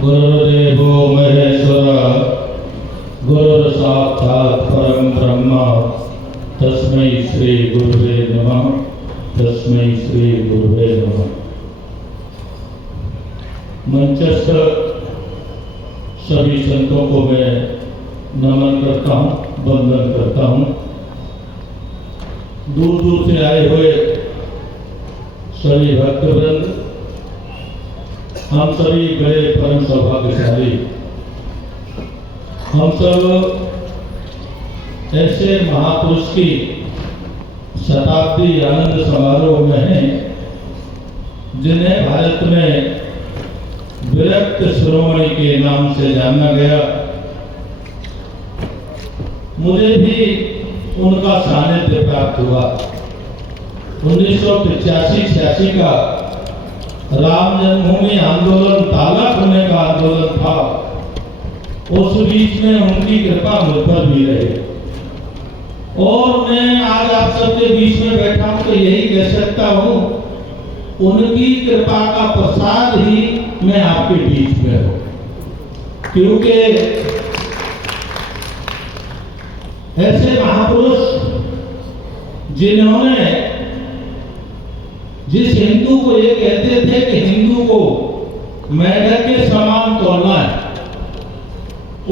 गुरुर्देवो महेश्वरः गुरुर्साक्षात् परं ब्रह्म तस्मै श्री गुरुवे नमः। तस्मै श्री गुरुवे नमः। मंचस्थ सभी संतों को मैं नमन करता हूँ, वंदन करता हूँ। दूर दूर से आए हुए सभी भक्तवृंद, हम सभी बड़े परम सौभाग्यशाली। हम सब ऐसे महापुरुष की शताब्दी आनंद समारोह में हैं जिन्हें भारत में विरक्त शिरोमणि के नाम से जाना गया। मुझे भी उनका सानिध्य प्राप्त हुआ। 1985-86 का राम जन्मभूमि आंदोलन ताला खुलने का आंदोलन था। उस बीच में उनकी कृपा मुझ पर भी रही और मैं आज आप सबके बीच में बैठा हूं तो यही कह सकता हूं, उनकी कृपा का प्रसाद ही मैं आपके बीच में हूं। क्योंकि ऐसे महापुरुष जिन्होंने जिस हिंदू को ये कहते थे कि हिंदू को मेढक के समान तोड़ना है,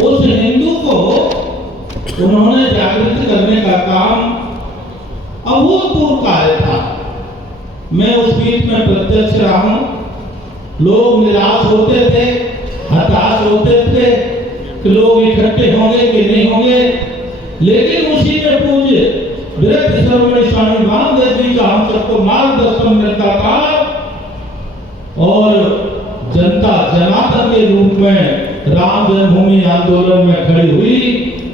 उस हिंदू को उन्होंने जागृत करने का काम अभूतपूर्व कार्य था। मैं उस बीच में प्रत्यक्ष रहा हूं। लोग निराश होते थे, हताश होते थे कि लोग इकट्ठे होंगे कि नहीं होंगे, लेकिन उसी में पूज्य विरक्त शिरोमणि स्वामी वामदेव जी का हम सबको मार्गदर्शन मिलता था और जनता जनार्दन के रूप में राम जन्मभूमि आंदोलन में खड़ी हुई।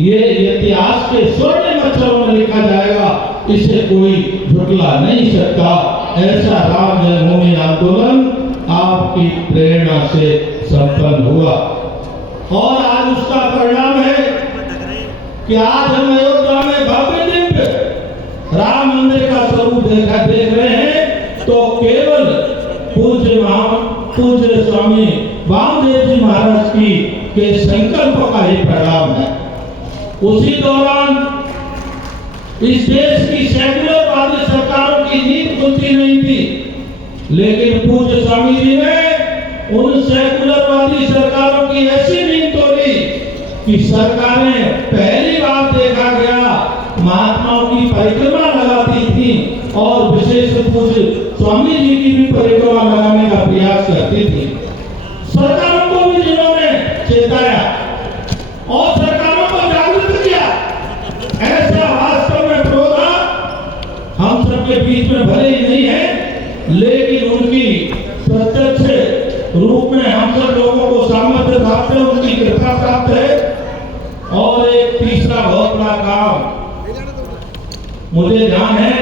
ये इतिहास के स्वर्णिम अक्षरों में लिखा जाएगा, इसे कोई झुटला नहीं सकता। ऐसा राम जन्मभूमि आंदोलन आपकी प्रेरणा से संपन्न हुआ और आज उसका परिणाम है कि आज हम अयोध्या में भव्य दिव्य राम मंदिर का स्वरूप देख रहे हैं। तो केवल पूज्य स्वामी वामदेव जी महाराज की के संकल्प का ही परिणाम है। उसी दौरान इस देश की सेकुलरवादी सरकारों की नींद खुलती नहीं थी, लेकिन पूज्य स्वामी जी ने उन सेकुलरवादी सरकारों की ऐसी नींद तोड़ी कि सरकारें पहली बार देखा गया महात्माओं की परिक्रमा लगाती थी और विशेष पूज्य स्वामी जी की भी परिक्रमा लगाने का प्रयास करती थी। सरकारों को भी जिन्होंने चेताया और सरकारों को जागृत किया, ऐसा वास्तव में प्रोग्राम हम सबके बीच में भले ही नहीं है, लेकिन उनकी प्रत्यक्ष रूप में हम सब लोगों को सामर्थ्य प्राप्त है, उनकी कृपा प्राप्त है। और एक तीसरा बहुत बड़ा काम मुझे ध्यान है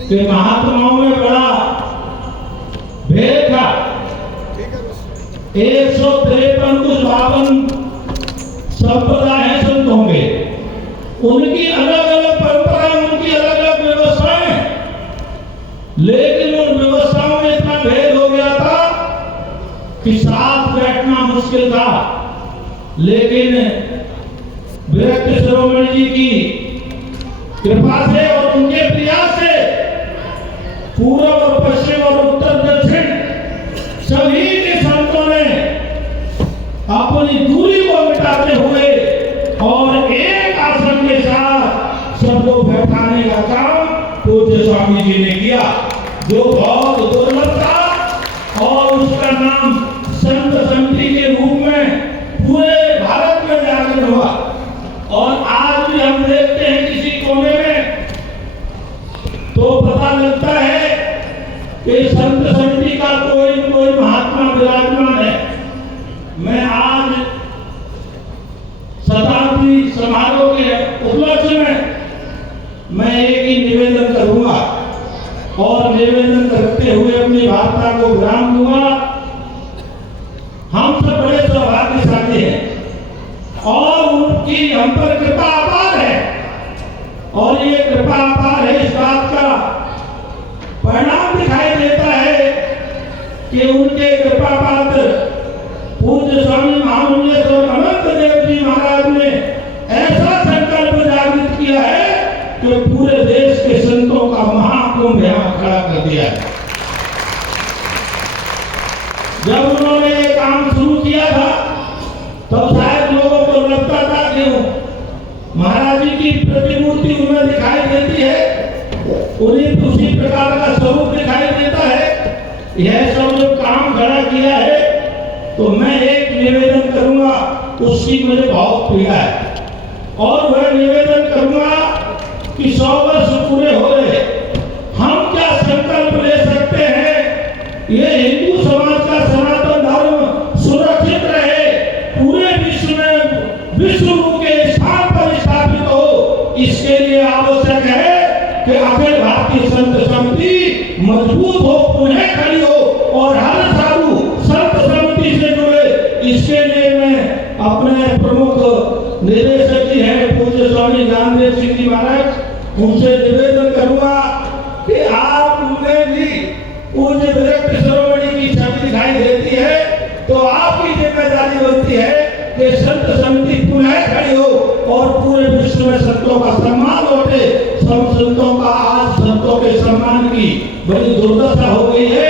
कि महात्माओं में बड़ा भेद था। 153 कुछ 52 संप्रदाय संत होंगे, उनकी अलग अलग परंपरा, उनकी अलग अलग व्यवस्थाएं, लेकिन उन व्यवस्थाओं में इतना भेद हो गया था कि साथ बैठना मुश्किल था। लेकिन विरक्त शिरोमणि जी की कृपा से और उनके प्रयास से पूर्व और पश्चिम और उत्तर दक्षिण सभी के संतों ने अपनी दूरी को मिटाते हुए और एक आसन के साथ सबको बैठाने का काम पूज्य स्वामी जी ने किया, जो बहुत दुर्लभ था और उसका नाम संत समिति के रूप में पूरे भारत में जागृत हुआ। और आज भी हम देखते हैं किसी कोने में तो पता लगता है कि संत समिति का कोई महात्मा विराजमान है। मैं आज शताब्दी समारोह के उपलक्ष्य में मैं एक ही निवेदन करूंगा और निवेदन करते हुए अपनी वार्ता को विराम दूंगा। हम सब बड़े सौभाग्यशाली हैं और उनकी हम पर कृपा अपार है, और ये कृपा अपार है इस बात का परिणाम दिखाई देता है कि उनके कृपा पात्र जब उन्होंने ये काम शुरू किया था तब शायद लोगों को लगता था कि महाराज जी की प्रतिमूर्ति उनमें दिखाई देती है, उन्हें उसी प्रकार का स्वरूप दिखाई देता है। यह सब जो काम खड़ा किया है, तो मैं एक निवेदन करूंगा, उसकी मुझे बहुत पीड़ा है, और वह निवेदन करूंगा कि 100 वर्ष पूरे हो रहे, हम क्या संकल्प ले सकते हैं ये हिंदू समाज का सनातन धर्म सुरक्षित रहे, पूरे विश्व में विश्व गुरु के स्थान पर स्थापित हो। इसके लिए आवश्यक है कि अखिल भारतीय संत समिति मजबूत हो, पुनः खड़ी हो, और हर साधु संत समिति से जुड़े। इसके लिए मैं अपने प्रमुख निदेशक जी हैं पूज्य स्वामी ज्ञानदेव सिंह जी महाराज, उनसे निवेदन करूंगा कि आप उन्हें भी पूज्य विरक्त शिरोमणि की छवि दिखाई देती है, तो आपकी जिम्मेदारी बनती है कि संत समिति पुनः खड़ी हो और पूरे विश्व में संतों का सम्मान लौटे। सब संतों का आज संतों के सम्मान की बड़ी दुर्दशा हो गई है।